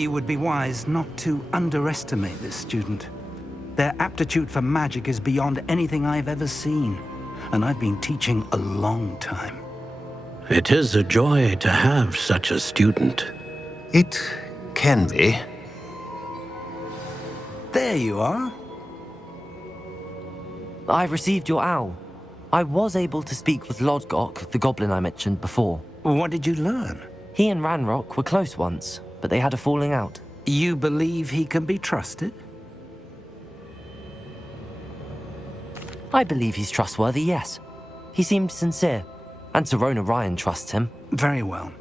You would be wise not to underestimate this student. Their aptitude for magic is beyond anything I've ever seen, and I've been teaching a long time. It is a joy to have such a student. It can be. There you are. I received your owl. I was able to speak with Lodgok, the goblin I mentioned before. What did you learn? He and Ranrock were close once, but they had a falling out. You believe he can be trusted? I believe he's trustworthy, yes. He seemed sincere, and Sirona Ryan trusts him. Very well.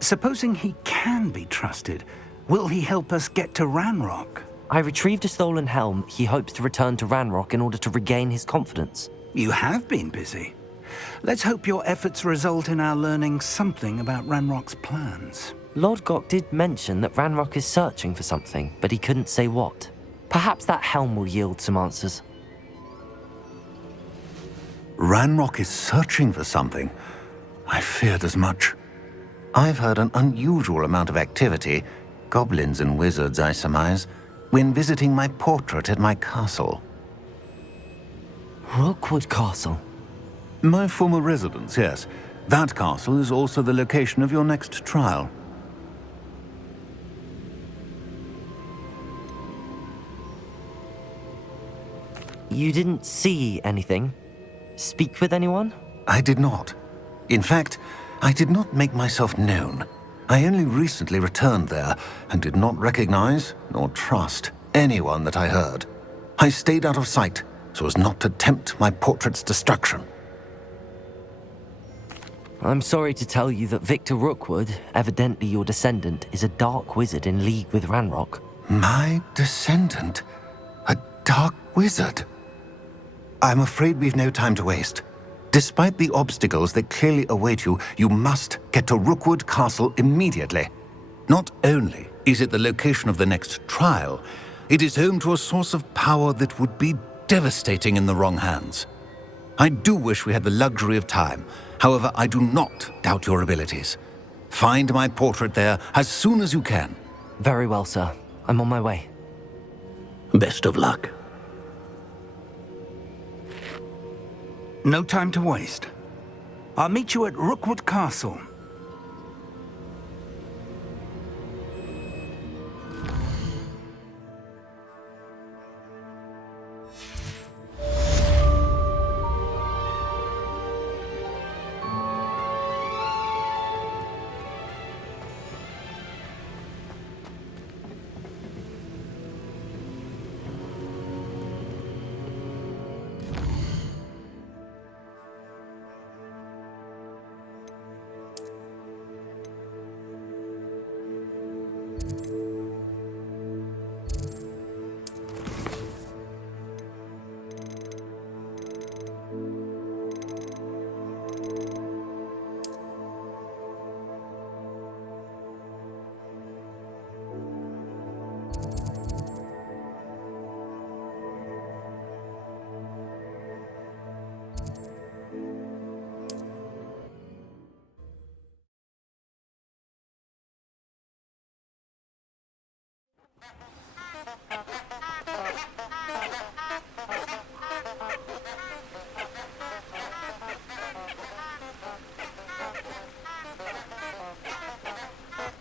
Supposing he can be trusted, will he help us get to Ranrock? I retrieved a stolen helm he hopes to return to Ranrock in order to regain his confidence. You have been busy. Let's hope your efforts result in our learning something about Ranrock's plans. Lodgok did mention that Ranrock is searching for something, but he couldn't say what. Perhaps that helm will yield some answers. Ranrock is searching for something. I feared as much. I've heard an unusual amount of activity, goblins and wizards, I surmise, when visiting my portrait at my castle. Rookwood Castle? My former residence, yes. That castle is also the location of your next trial. You didn't see anything? Speak with anyone? I did not. In fact, I did not make myself known. I only recently returned there and did not recognize nor trust anyone that I heard. I stayed out of sight so as not to tempt my portrait's destruction. I'm sorry to tell you that Victor Rookwood, evidently your descendant, is a dark wizard in league with Ranrock. My descendant? A dark wizard? I'm afraid we've no time to waste. Despite the obstacles that clearly await you, you must get to Rookwood Castle immediately. Not only is it the location of the next trial, it is home to a source of power that would be devastating in the wrong hands. I do wish we had the luxury of time. However, I do not doubt your abilities. Find my portrait there as soon as you can. Very well, sir. I'm on my way. Best of luck. No time to waste. I'll meet you at Rookwood Castle.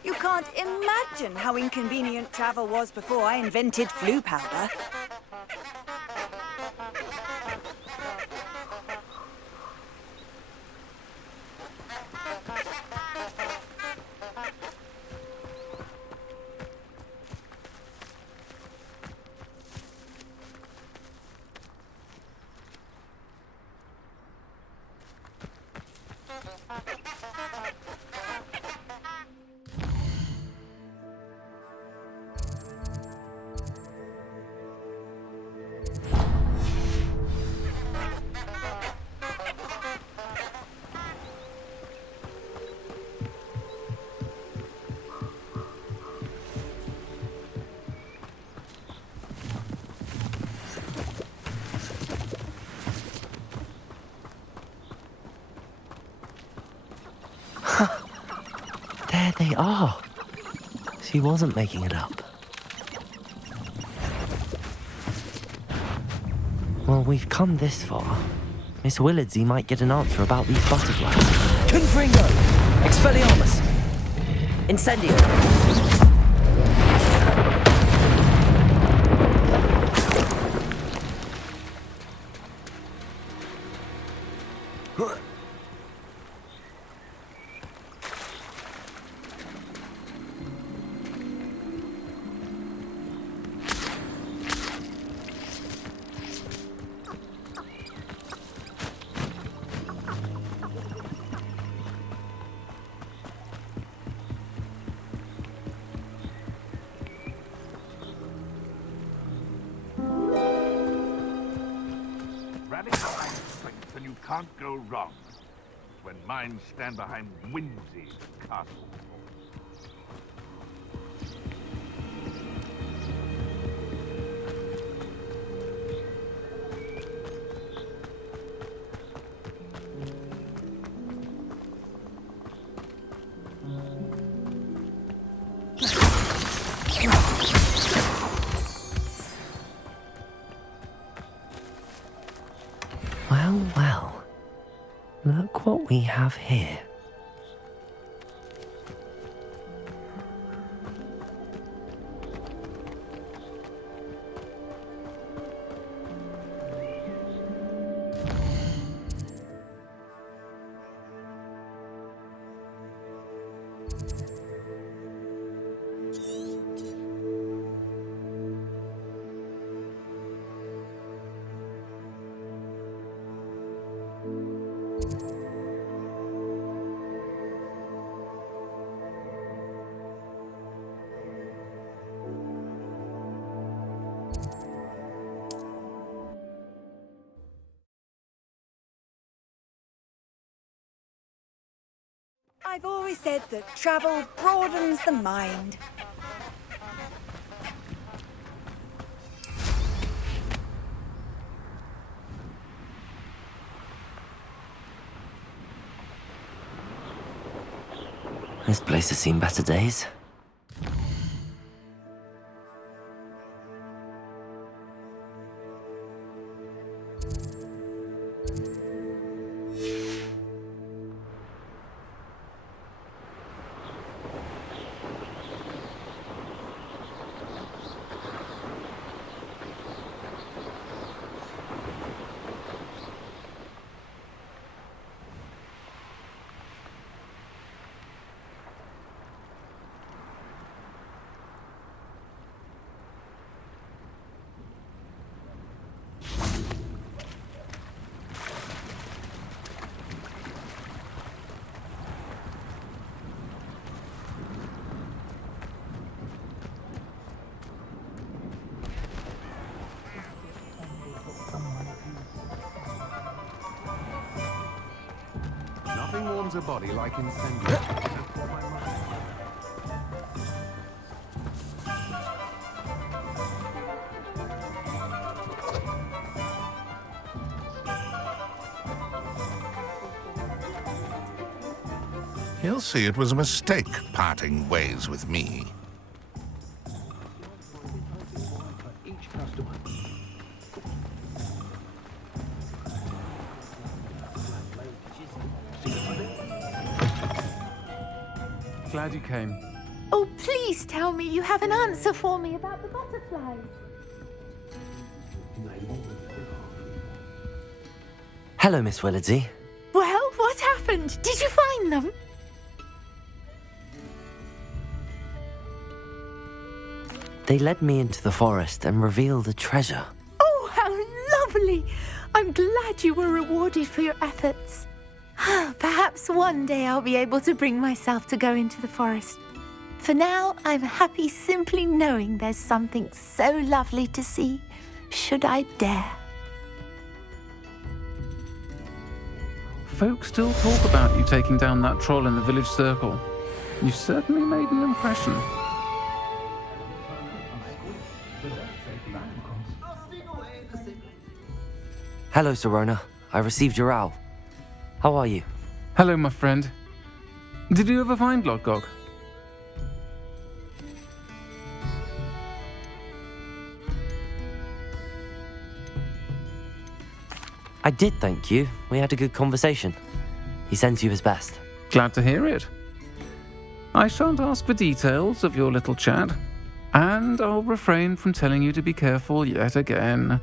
You can't imagine how inconvenient travel was before I invented flu powder. There they are. She wasn't making it up. Well, we've come this far. Miss Willardsey might get an answer about these butterflies. Confringo! Expelliarmus! Incendio! Radical strength, and you can't go wrong. When minds stand behind whimsy and castle. Well, well. Look what we have here. I've always said that travel broadens the mind. This place has seen better days. Nothing warms a body like incendiary. He'll see it was a mistake parting ways with me. Glad you came. Oh, please tell me you have an answer for me about the butterflies. Hello, Miss Willardsey. Well, what happened? Did you find them? They led me into the forest and revealed a treasure. Oh, how lovely! I'm glad you were rewarded for your efforts. Perhaps one day I'll be able to bring myself to go into the forest. For now, I'm happy simply knowing there's something so lovely to see, should I dare. Folks still talk about you taking down that troll in the village circle. You certainly made an impression. Hello, Sirona. I received your owl. How are you? Hello, my friend. Did you ever find Lodgog? I did thank you. We had a good conversation. He sends you his best. Glad to hear it. I shan't ask for details of your little chat, and I'll refrain from telling you to be careful yet again.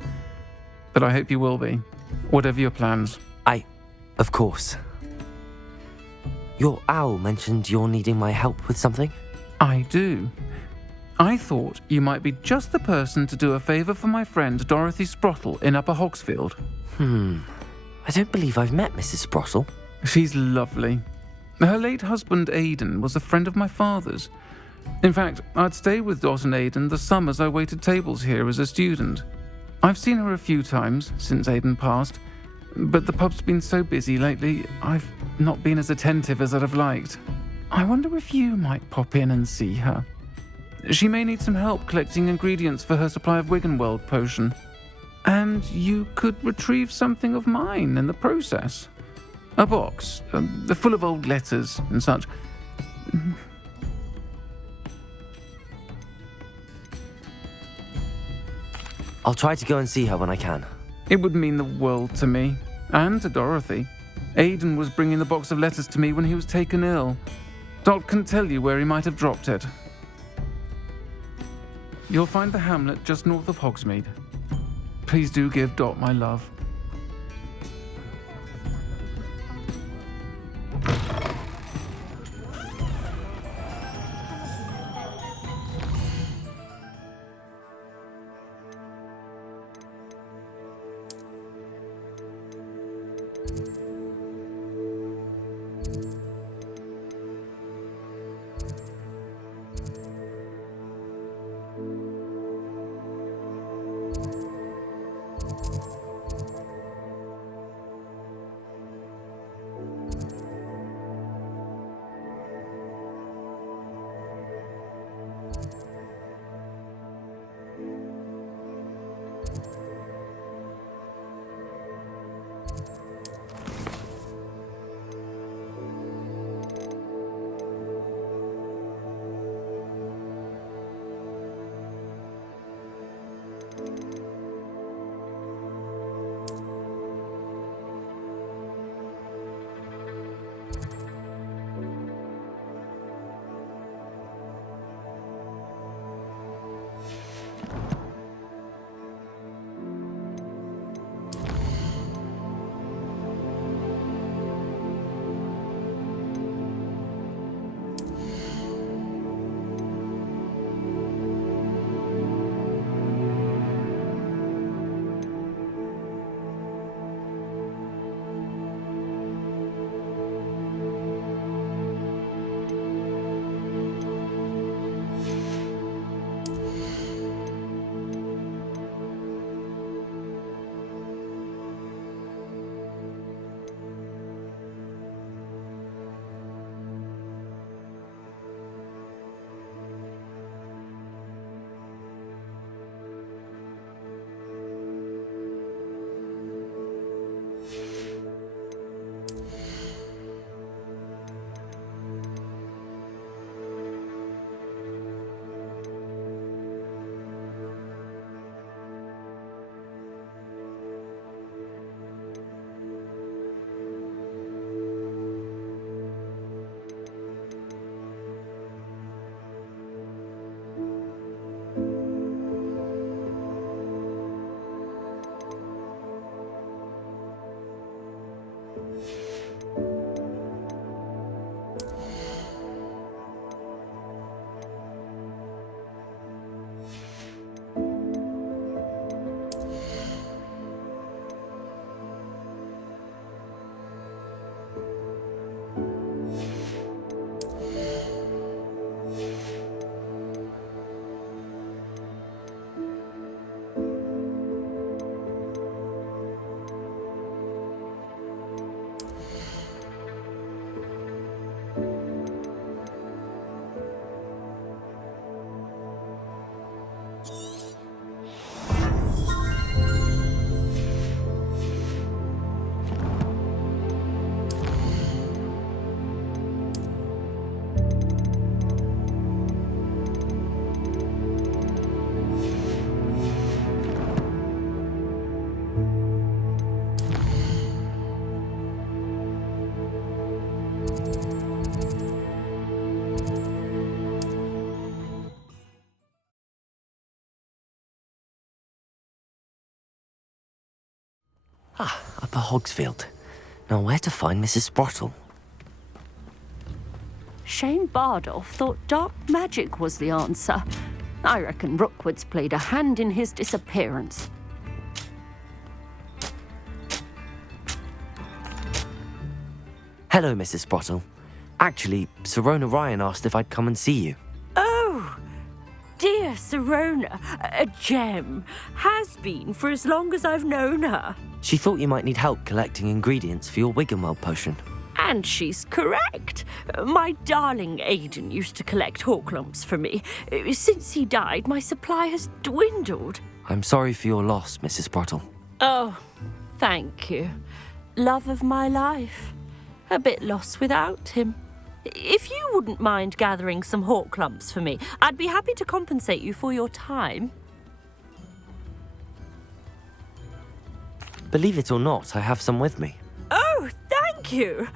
But I hope you will be, whatever your plans. Of course. Your owl mentioned you're needing my help with something? I do. I thought you might be just the person to do a favour for my friend Dorothy Sprottle in Upper Hogsfield. I don't believe I've met Mrs. Sprottle. She's lovely. Her late husband Aidan was a friend of my father's. In fact, I'd stay with Dot and Aidan the summers I waited tables here as a student. I've seen her a few times since Aidan passed, but the pub's been so busy lately, I've not been as attentive as I'd have liked. I wonder if you might pop in and see her. She may need some help collecting ingredients for her supply of Wiggenweld potion. And you could retrieve something of mine in the process. A box, full of old letters and such. I'll try to go and see her when I can. It would mean the world to me, and to Dorothy. Aidan was bringing the box of letters to me when he was taken ill. Dot can tell you where he might have dropped it. You'll find the hamlet just north of Hogsmeade. Please do give Dot my love. Upper Hogsfield. Now where to find Mrs. Sprottle? Shane Bardolph thought dark magic was the answer. I reckon Rookwood's played a hand in his disappearance. Hello, Mrs. Sprottle. Actually, Sirona Ryan asked if I'd come and see you. Oh, dear Sirona, a gem. Has been for as long as I've known her. She thought you might need help collecting ingredients for your Wiggenweld potion. And she's correct. My darling Aidan used to collect Horklumps for me. Since he died, my supply has dwindled. I'm sorry for your loss, Mrs. Sprottle. Oh, thank you. Love of my life. A bit lost without him. If you wouldn't mind gathering some Horklumps for me, I'd be happy to compensate you for your time. Believe it or not, I have some with me. Oh, thank you.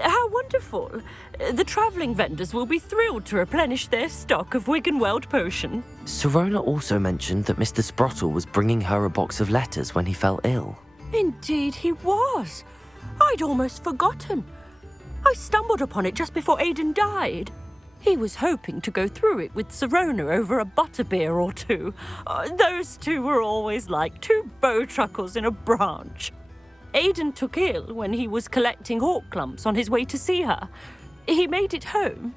How wonderful. The travelling vendors will be thrilled to replenish their stock of Wiggenweld potion. Sirona also mentioned that Mr. Sprottle was bringing her a box of letters when he fell ill. Indeed he was. I'd almost forgotten. I stumbled upon it just before Aidan died. He was hoping to go through it with Sirona over a butterbeer or two. Those two were always like two bowtruckles in a branch. Aidan took ill when he was collecting Horklumps on his way to see her. He made it home,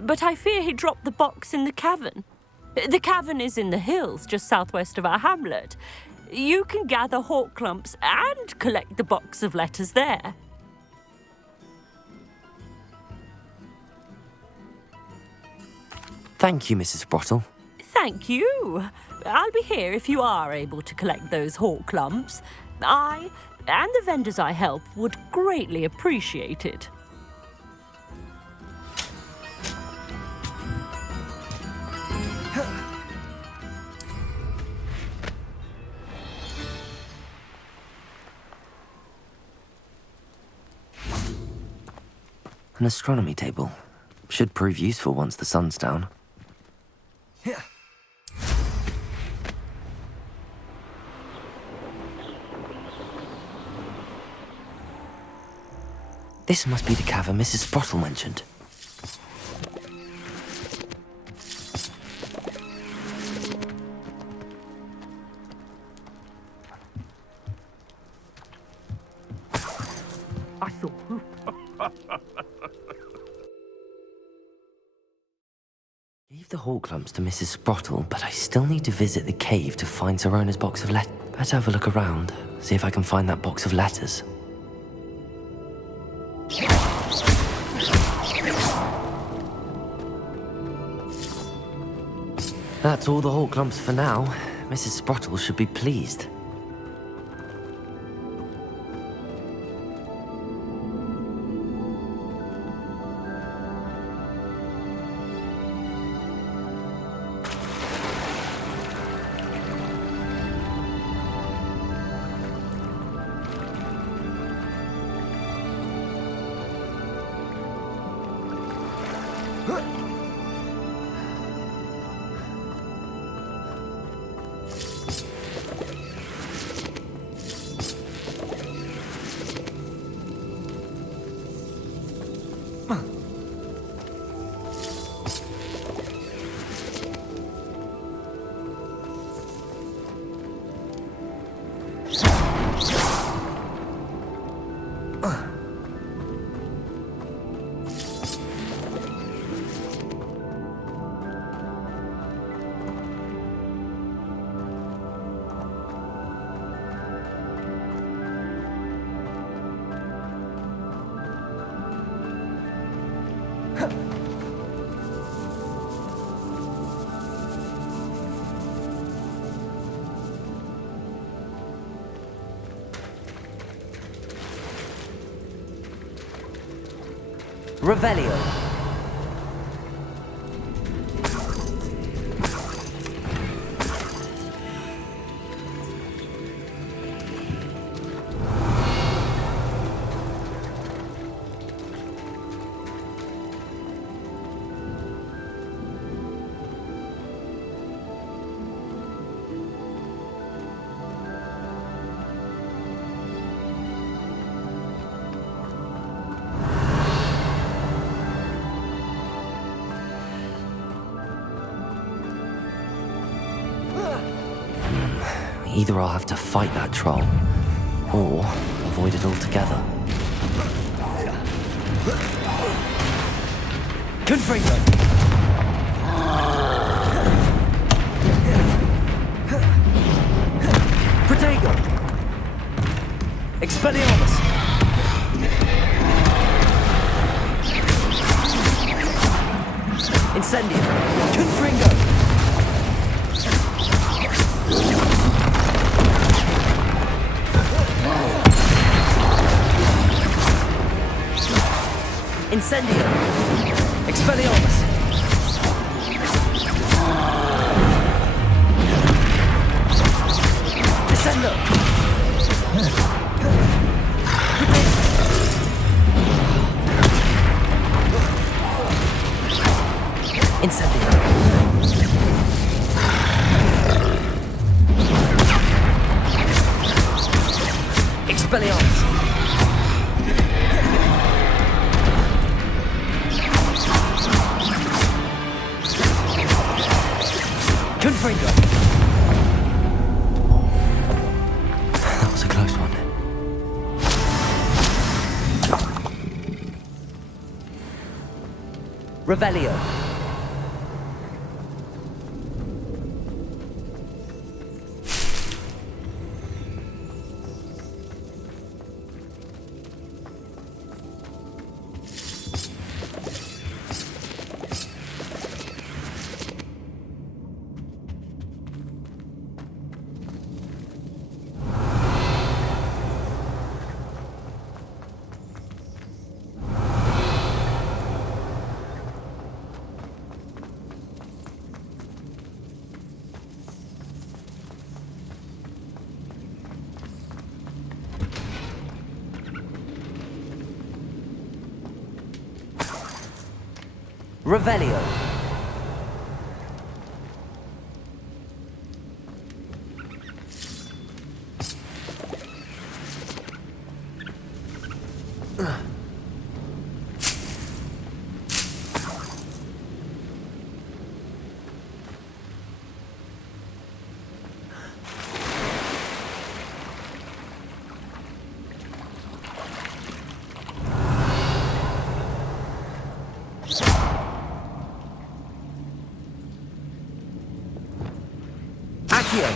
but I fear he dropped the box in the cavern. The cavern is in the hills just southwest of our hamlet. You can gather Horklumps and collect the box of letters there. Thank you, Mrs. Sprottle. Thank you. I'll be here if you are able to collect those Horklumps. I and the vendors I help would greatly appreciate it. An astronomy table. Should prove useful once the sun's down. This must be the cavern Mrs. Sprottle mentioned. I thought... Gave the Horklumps to Mrs. Sprottle, but I still need to visit the cave to find Sirona's box of letters. Better have a look around, see if I can find that box of letters. That's all the Horklumps for now. Mrs. Sprottle should be pleased. Revelio. Either I'll have to fight that troll, or avoid it altogether. Confringo! Protego! Expelliarmus! Incendio! Confringo! Incendio! Expelliarmus! Descendo! Incendio! Expelliarmus! Confringo! That was a close one. Revelio! Revelio. Accio.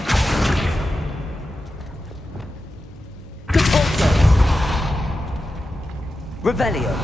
Capulso. Revelio.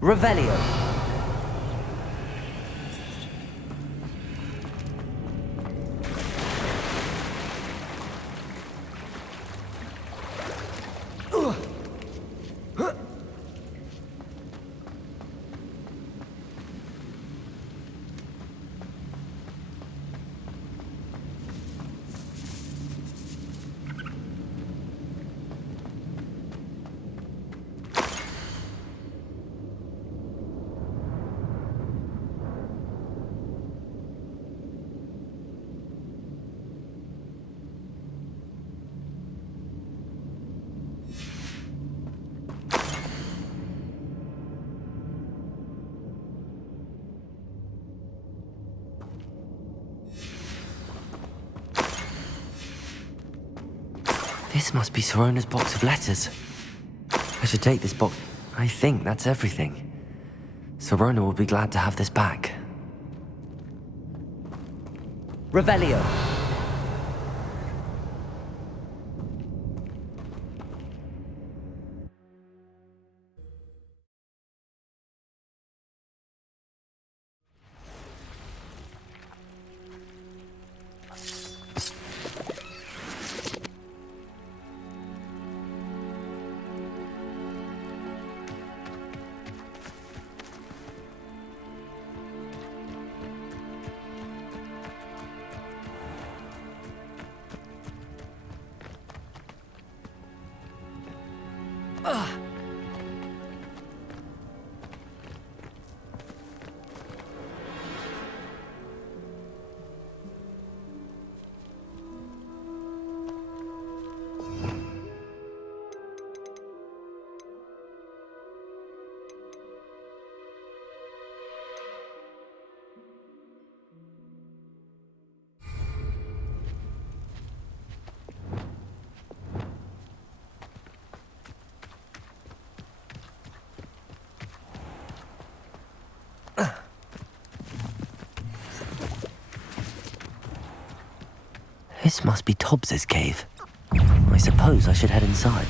Revelio. This must be Sirona's box of letters. I should take this box. I think that's everything. Sirona will be glad to have this back. Revelio. This must be Tobbs's cave. I suppose I should head inside.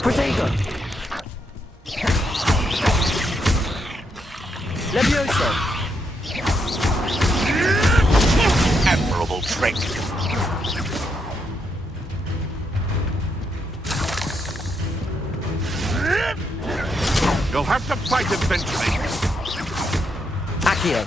Protego! Levioso! Admirable trick. You'll have to fight eventually. Accio!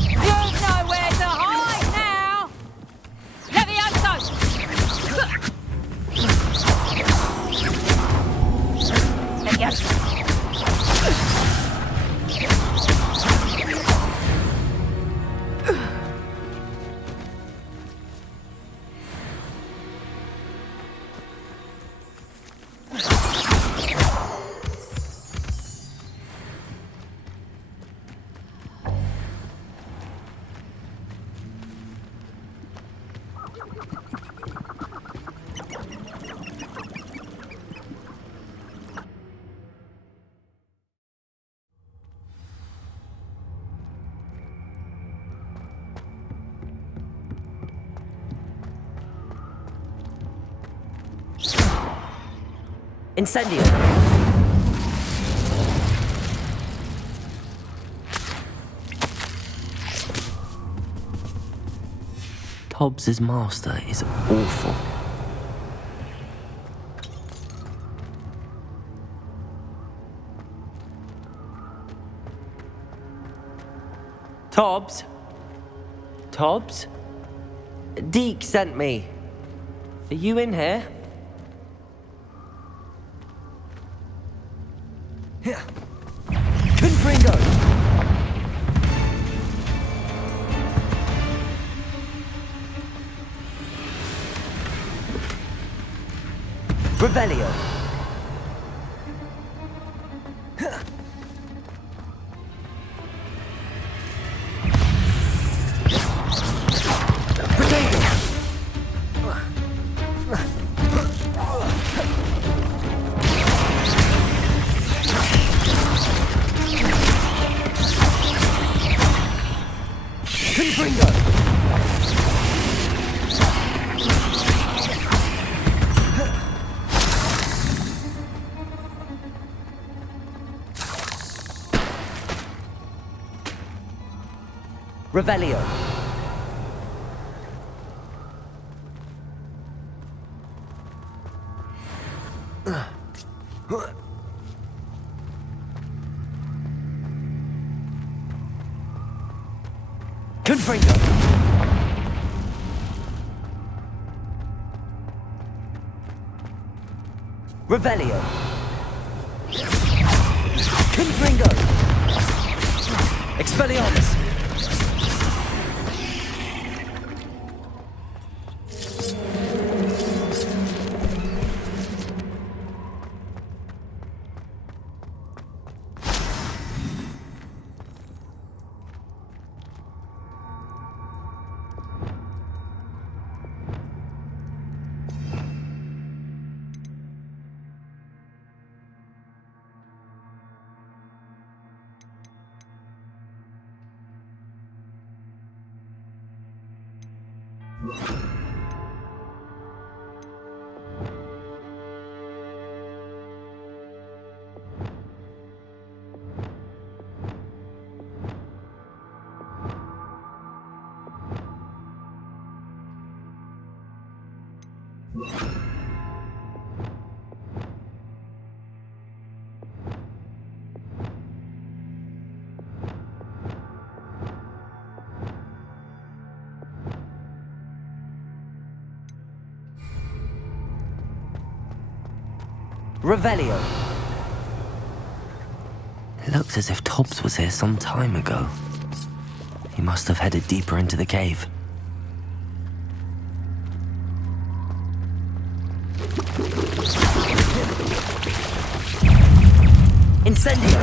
You've nowhere to hide now! Levioso! Levioso! Incendio! Tobbs's master is awful. Tobbs? Tobbs? Deke sent me. Are you in here? Confringo! Revelio! Revelio. Confringo. Revelio. Confringo. Expelliarmus. Revelio. It looks as if Tobbs was here some time ago. He must have headed deeper into the cave. Incendio!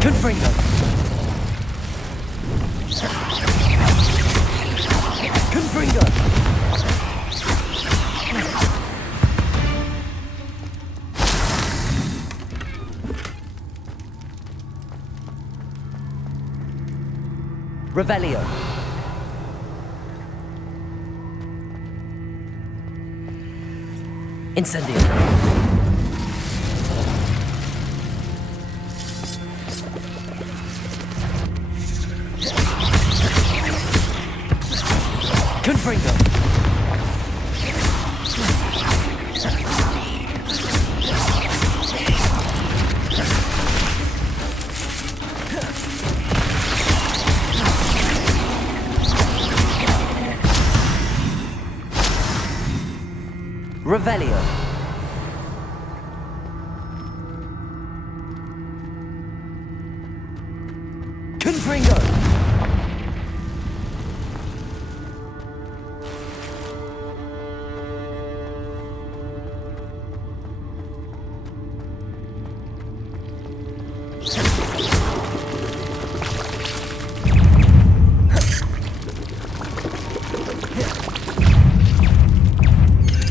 Confringo! Confringo! Revelio! Incendio! Confringo! Revelio! Confringo!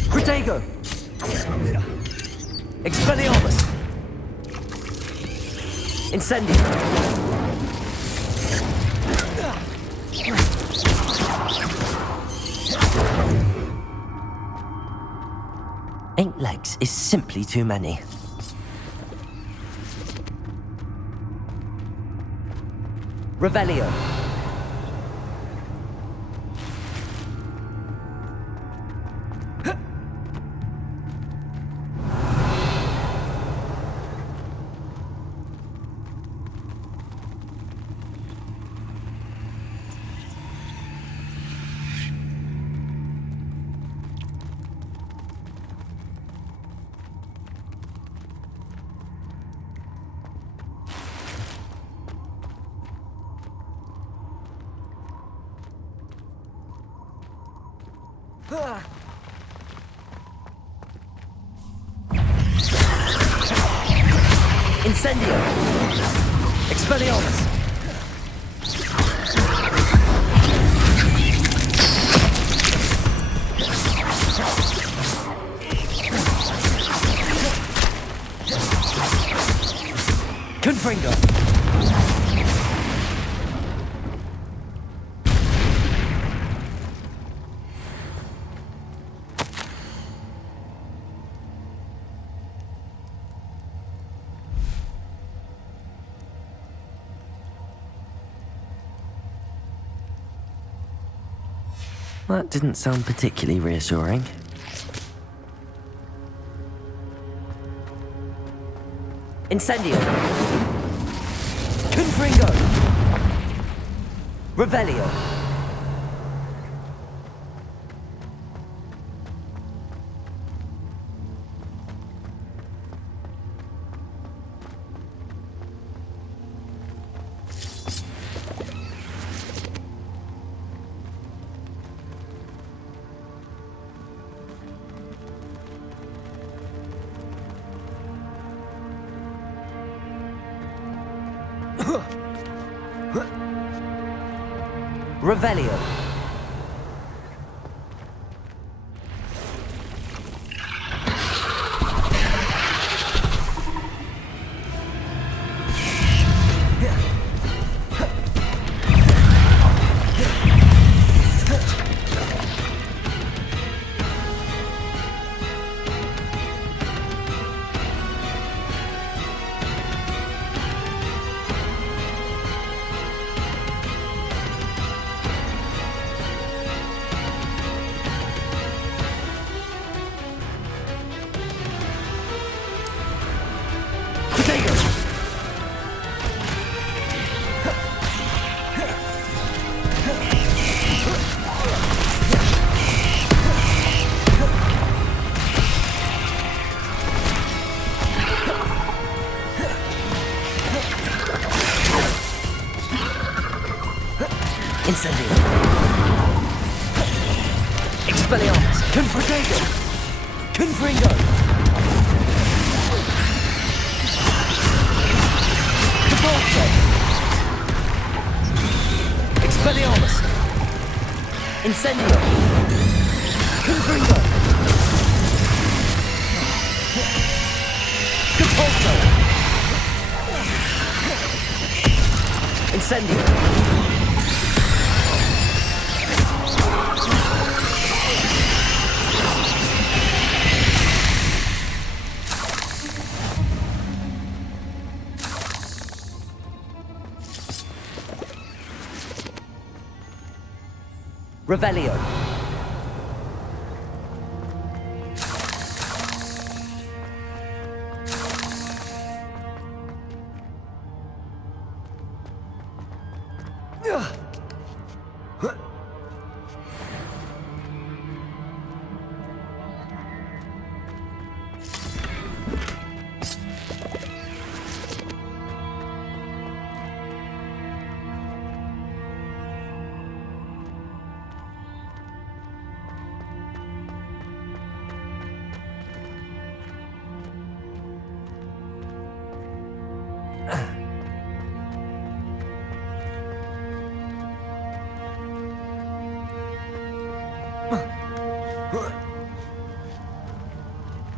Protego! Expelliarmus! Incendio! Eight legs is simply too many. Revelio! Incendio! Expelliarmus! Confringo! That didn't sound particularly reassuring. Incendio! Confringo! Revelio! Revelio! Incendio. Expelliarmus. Confringo. Confringo. Cabalzo. Expelliarmus. Incendio. Confringo. Cabalzo. Incendio. Revelio.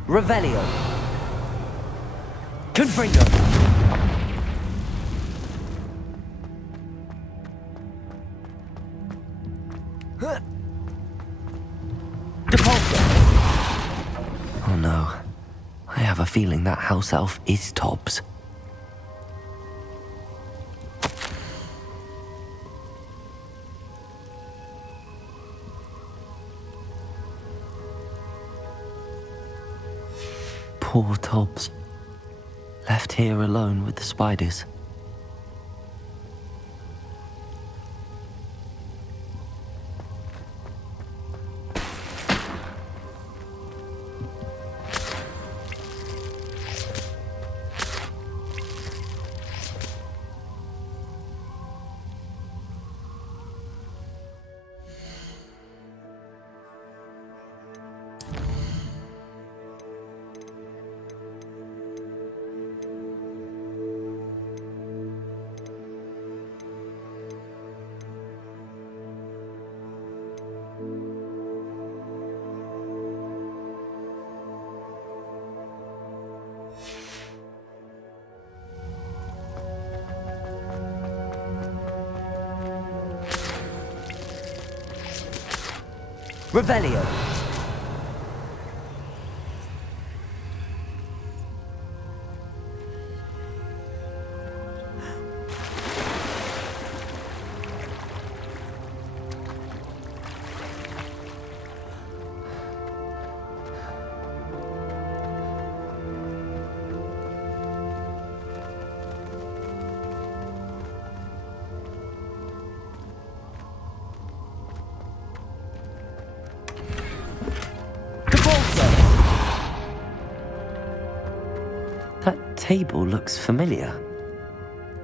Revelio. Confringo. Depulso. Oh no. I have a feeling that house elf is Tobbs. Poor Tobbs. Left here alone with the spiders. Revelio. That table looks familiar.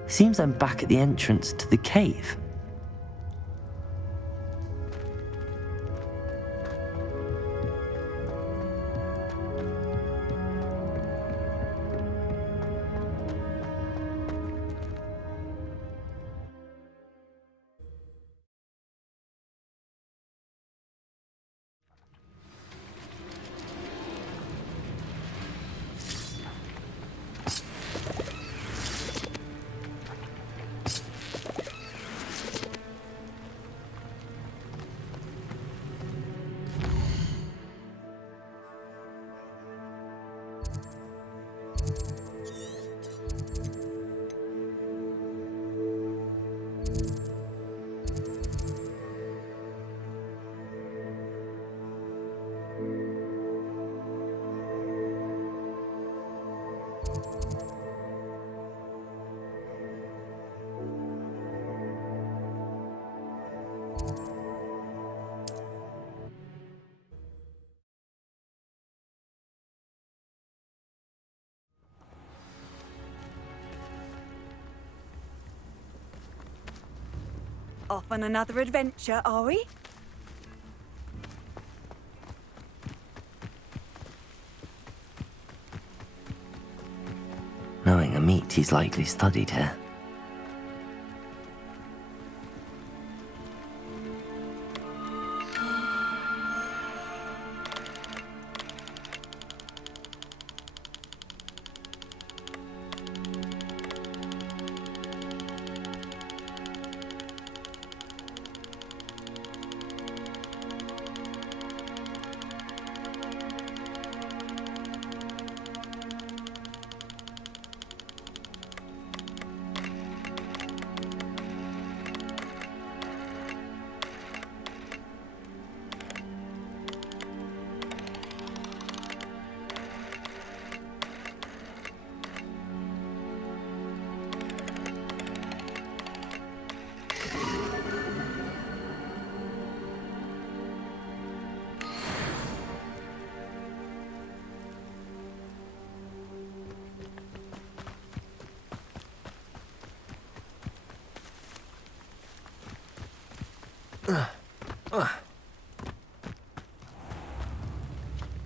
Seems I'm back at the entrance to the cave. Off on another adventure, are we? Knowing a meat, he's likely studied here.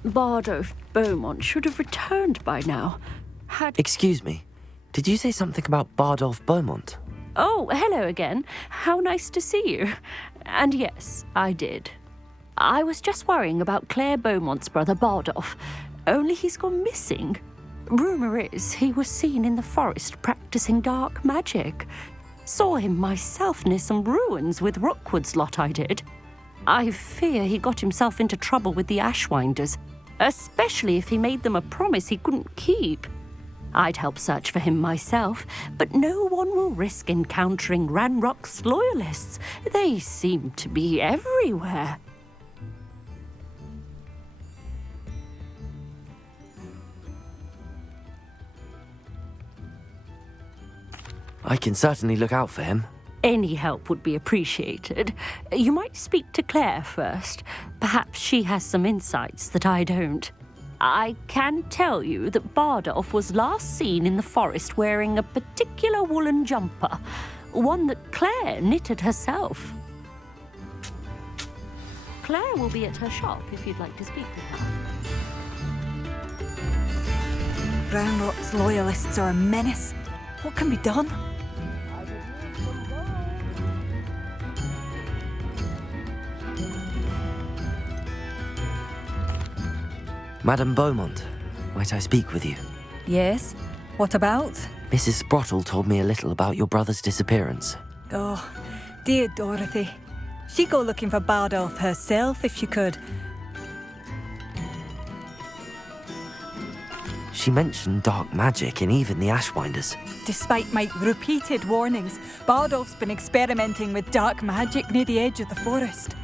Bardolph Beaumont should have returned by now. Excuse me, did you say something about Bardolph Beaumont? Oh, hello again. How nice to see you. And yes, I did. I was just worrying about Claire Beaumont's brother Bardolph, only he's gone missing. Rumour is he was seen in the forest practicing dark magic. Saw him myself near some ruins with Rookwood's lot I did. I fear he got himself into trouble with the Ashwinders, especially if he made them a promise he couldn't keep. I'd help search for him myself, but no one will risk encountering Ranrock's loyalists. They seem to be everywhere. I can certainly look out for him. Any help would be appreciated. You might speak to Claire first. Perhaps she has some insights that I don't. I can tell you that Bardolph was last seen in the forest wearing a particular woolen jumper, one that Claire knitted herself. Claire will be at her shop if you'd like to speak with her. Ranrock's loyalists are a menace. What can be done? Madame Beaumont, might I speak with you? Yes? What about? Mrs. Sprottle told me a little about your brother's disappearance. Oh, dear Dorothy. She'd go looking for Bardolph herself if she could. She mentioned dark magic and even the Ashwinders. Despite my repeated warnings, Bardolph's been experimenting with dark magic near the edge of the forest.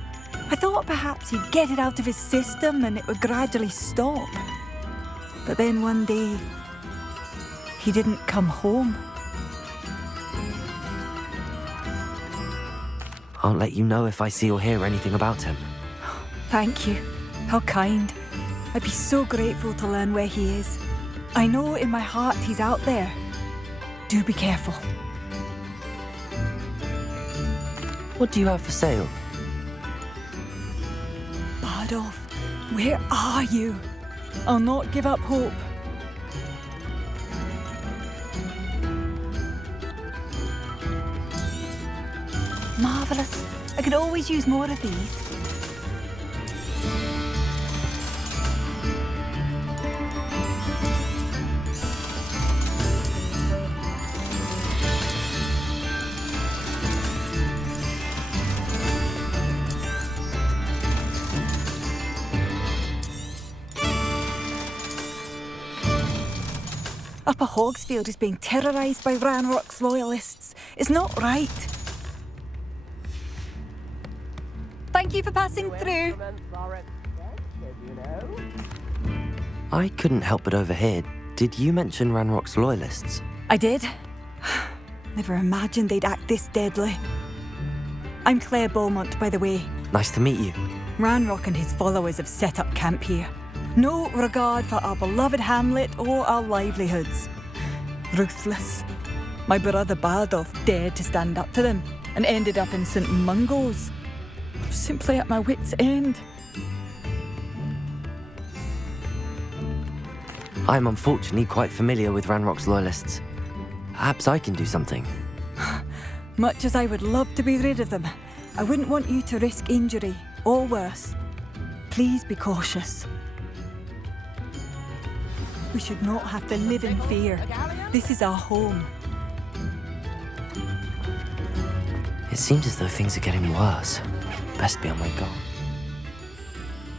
I thought perhaps he'd get it out of his system and it would gradually stop. But then one day, he didn't come home. I'll let you know if I see or hear anything about him. Thank you. How kind. I'd be so grateful to learn where he is. I know in my heart he's out there. Do be careful. What do you have for sale? Bardolph, where are you? I'll not give up hope. Marvellous. I could always use more of these. Upper Hogsfield is being terrorised by Ranrock's loyalists. It's not right. Thank you for passing through. I couldn't help but overhear. Did you mention Ranrock's loyalists? I did. Never imagined they'd act this deadly. I'm Claire Beaumont, by the way. Nice to meet you. Ranrock and his followers have set up camp here. No regard for our beloved hamlet or our livelihoods. Ruthless. My brother Bardolph dared to stand up to them, and ended up in St. Mungo's. I'm simply at my wit's end. I'm unfortunately quite familiar with Ranrock's loyalists. Perhaps I can do something. Much as I would love to be rid of them, I wouldn't want you to risk injury, or worse. Please be cautious. We should not have to live in fear. This is our home. It seems as though things are getting worse. Best be on my guard.